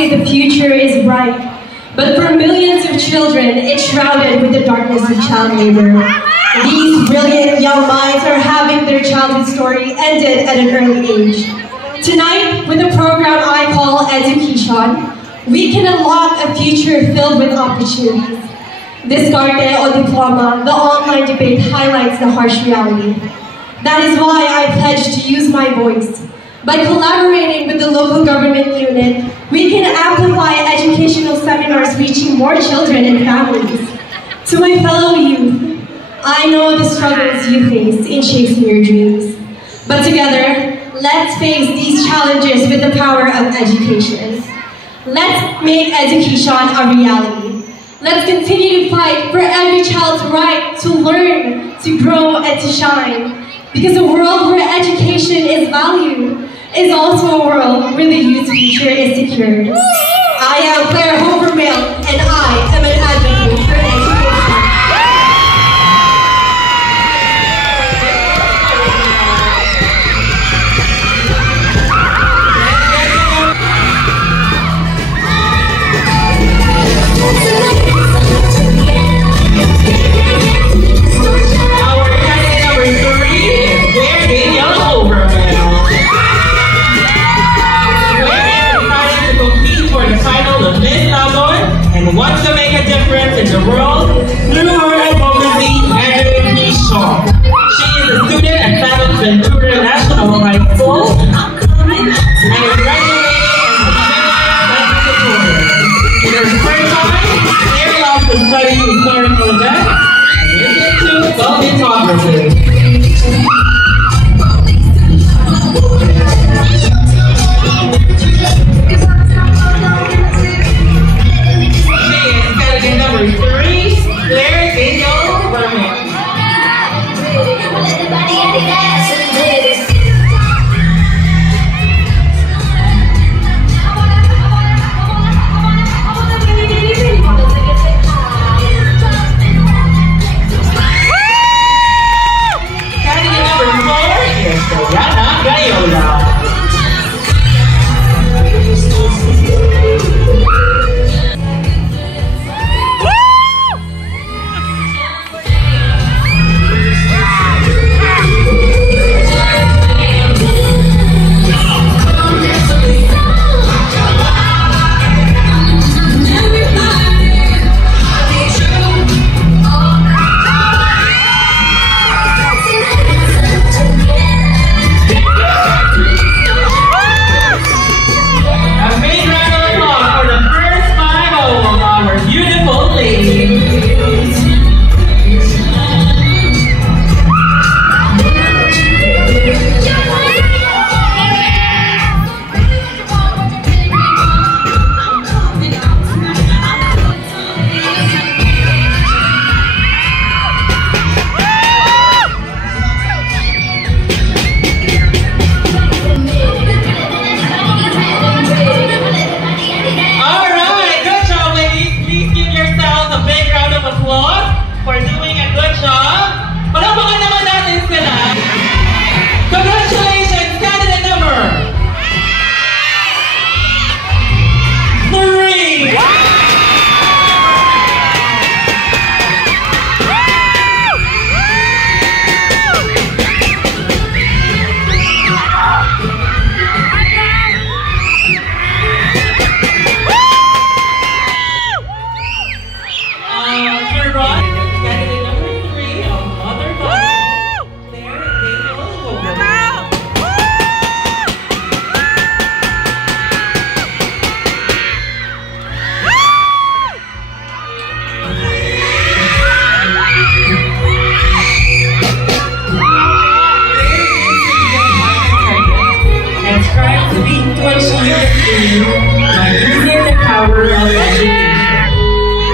say the future is bright, but for millions of children, it's shrouded with the darkness of child labor. These brilliant young minds are having their childhood story ended at an early age. Tonight, with a program I call Education, we can unlock a future filled with opportunities. Diskarte o Diploma, the online debate highlights the harsh reality. That is why I pledge to use my voice. By collaborating with the local government unit, we can amplify educational seminars reaching more children and families. To my fellow youth, I know the struggles you face in chasing your dreams. But together, let's face these challenges with the power of education. Let's make education a reality. Let's continue to fight for every child's right to learn, to grow, and to shine. Because a world where education is valued is also a world where the youth's future is secured. I am Claire Hovermail, and I am an advocate for education. And wants to make a difference in the world through her advocacy and education. She is a student at San Ventura National High School and is graduating in her spare time. Claire loves to study historical events and is into photography.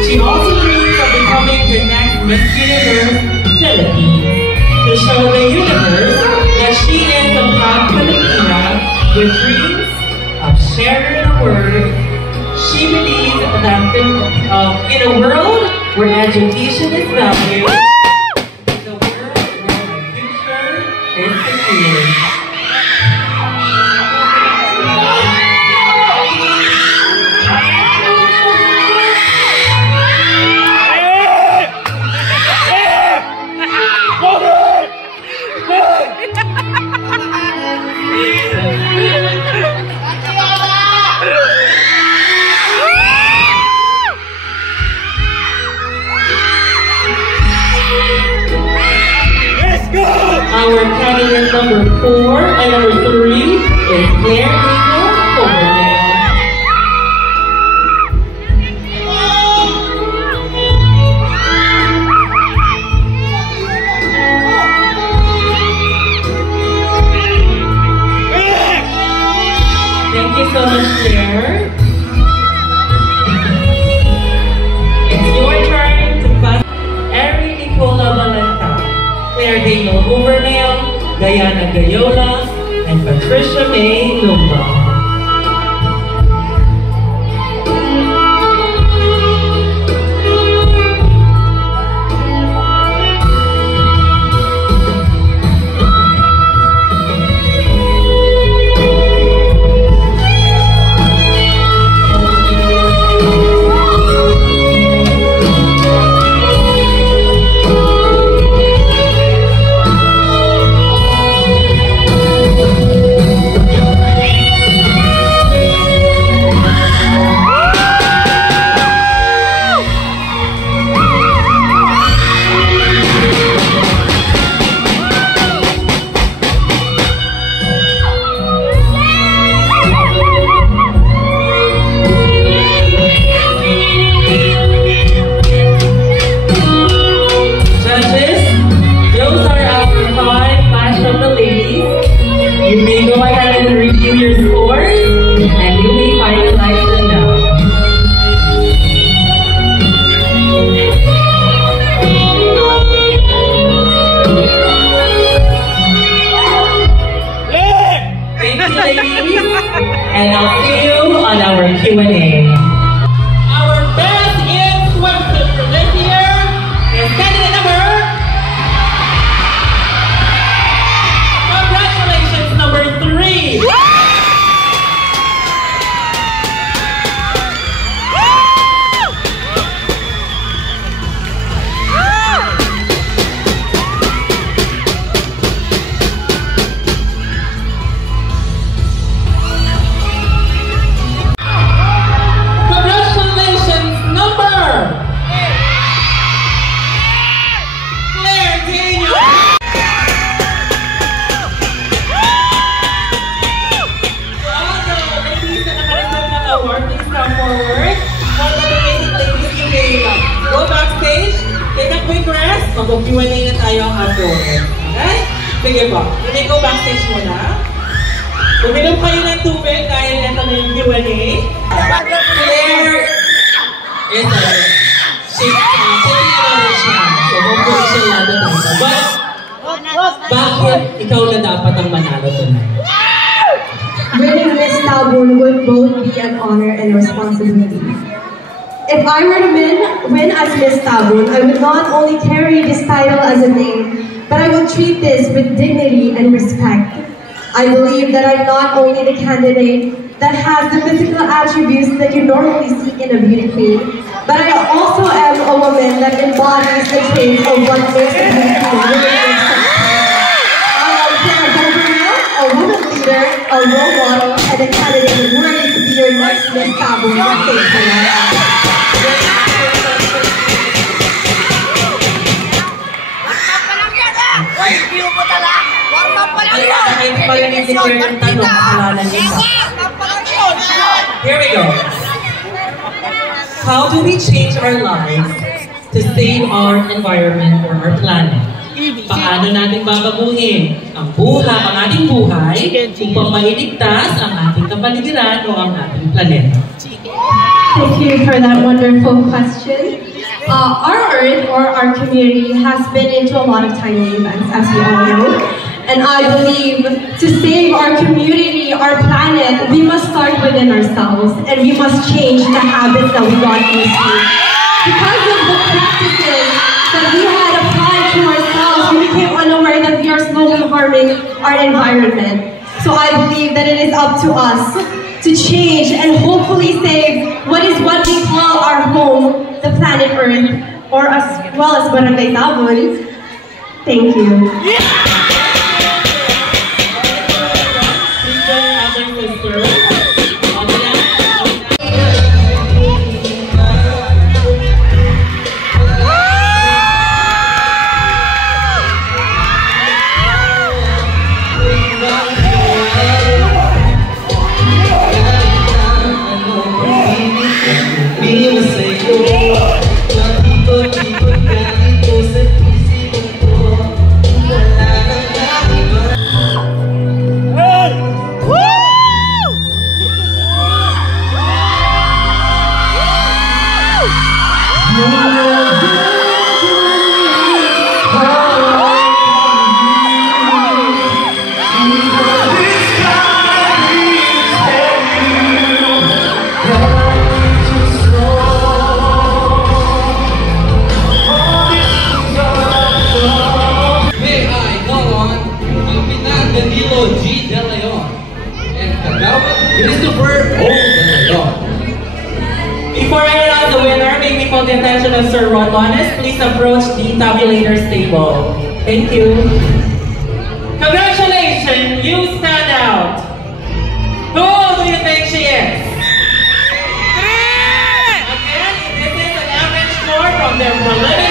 She also dreams of becoming the next Miss Universe Philippines to show the universe that she is a proud Filipina with dreams of sharing the word. She believes that in a world where education is valued, the world where the future is secured. Thank you so much, Claire. It's your turn to pass. Erin Nicola Valenta, Claire Daniel Gouvernail, Diana Gayola, and Patricia May Lumba. And I'll see you on our Q&A. Our best in swimsuit for this year is candidate number. Congratulations, number 3. Mag-Q&A na tayo afterwards. Okay? Sige po. You may go backstage muna. Uminom kayo ng tubig dahil ito na yung Q&A. Claire is she's taking over siya. So, hopefully siya lado tayo. But, bakit ikaw na dapat ang manalo tonight? Winning Miss Tabun would both be an honor and responsibility. If I were to win as Miss Tabun, I would not only carry this title as a name, but I will treat this with dignity and respect. I believe that I'm not only the candidate that has the physical attributes that you normally see in a beauty queen, but I also am a woman that embodies the traits of what makes a beauty queen really successful. I am Claire Gouvernail, a woman leader, a role model, and a candidate worthy to be your next Miss Tabun. Thank you. Here we go. How do we change our lives to save our environment or our planet? Paano natin babaguhin ang ating buhay upang mailigtas ang ating kapaligiran o ang ating planeta? Thank you for that wonderful question. Our Earth or our community has been into a lot of timely events, as we all know. And I believe to save our community, our planet, we must start within ourselves and we must change the habits that we got used to. Because of the practices that we had applied to ourselves, we became unaware that we are slowly harming our environment. So I believe that it is up to us to change and hopefully save what we call our home, the planet Earth, or as well as Barangay Tabun. Thank you. Wala Before I announce the winner, may we call the attention of Sir Rodones. Please approach the tabulator's table. Thank you. Congratulations, you stand out. Who do you think she is? Again, this is an average score from their preliminary